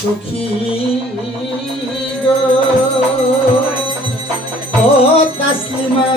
সুখী গো? ও তাসলিমা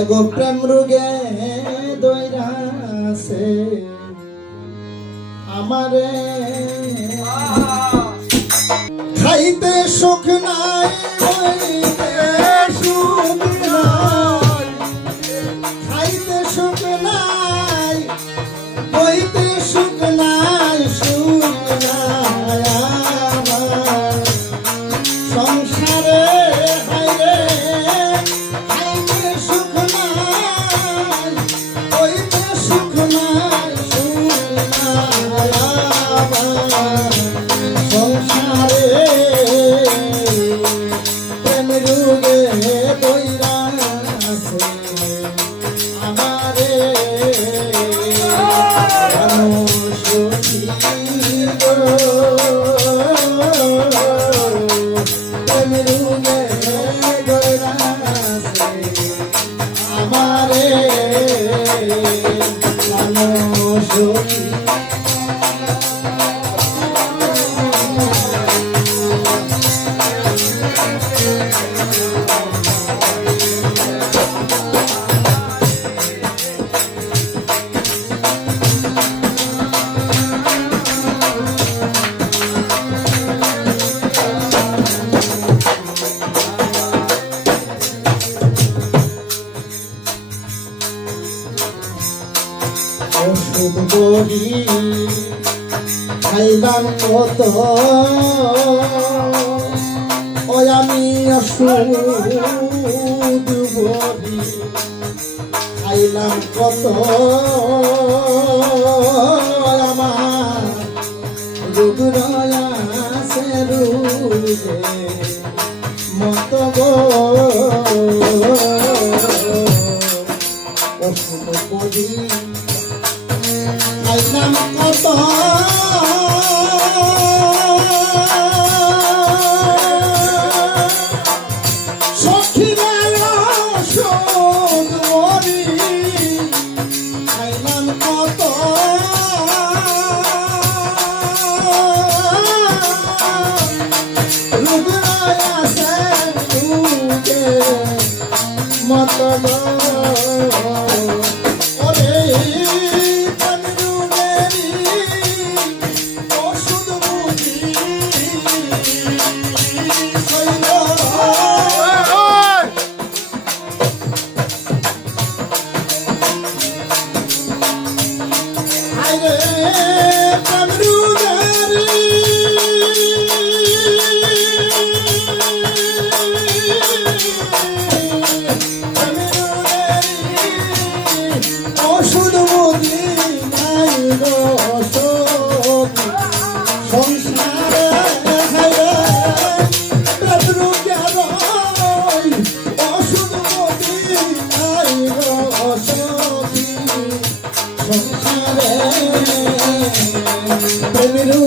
এগো প্রেম রোগে দৈরাছে আমারে খাইতে সুখ নাই। হারে হায় রে। Deus. খাইলাম কত ওই আমি সুবরি খাইলাম কত। আমার রুদ্রয়া সে রুদে মত গো। মাতা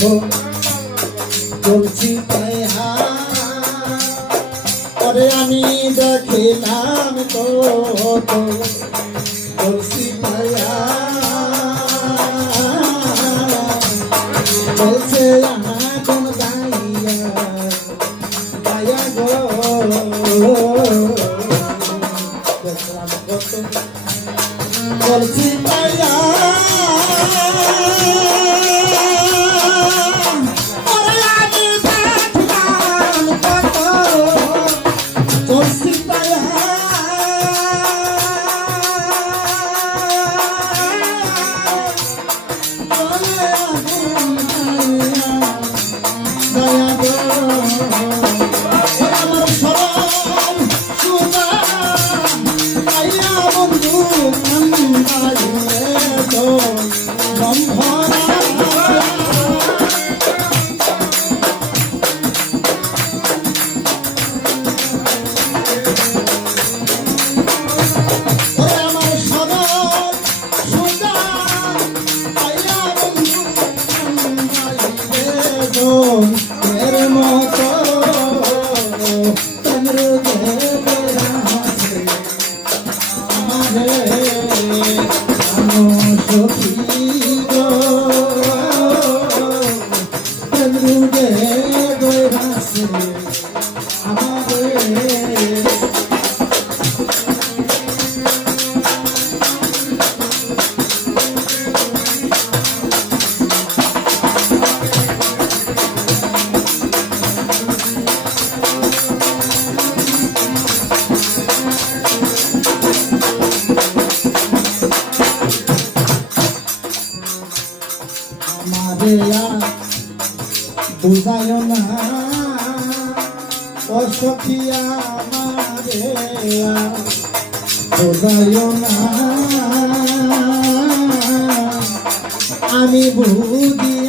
দেখো করছি আরে আমি দেখিলাম তো করছি পায়া বলছে কোন দাইয়া দায়া গো Oh, olé. বুঝায় না। ও সখিয়া মারে বুঝায় না। আমি বুঝি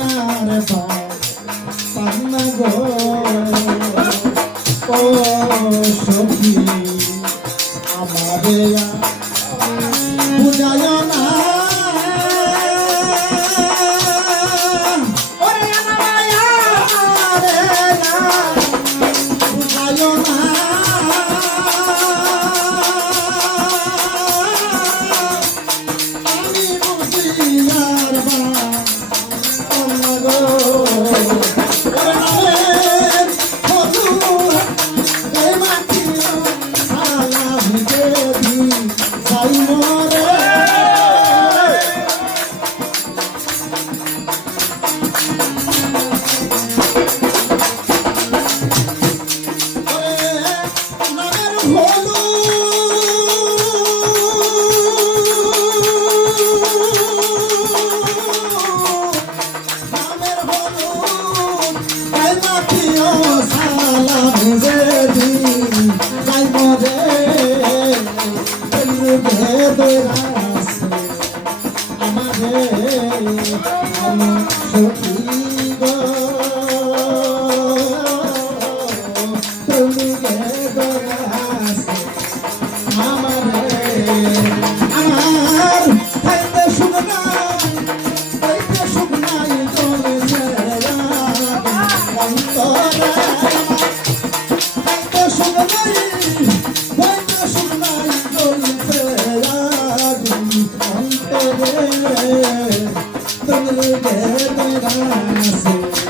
Thank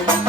you.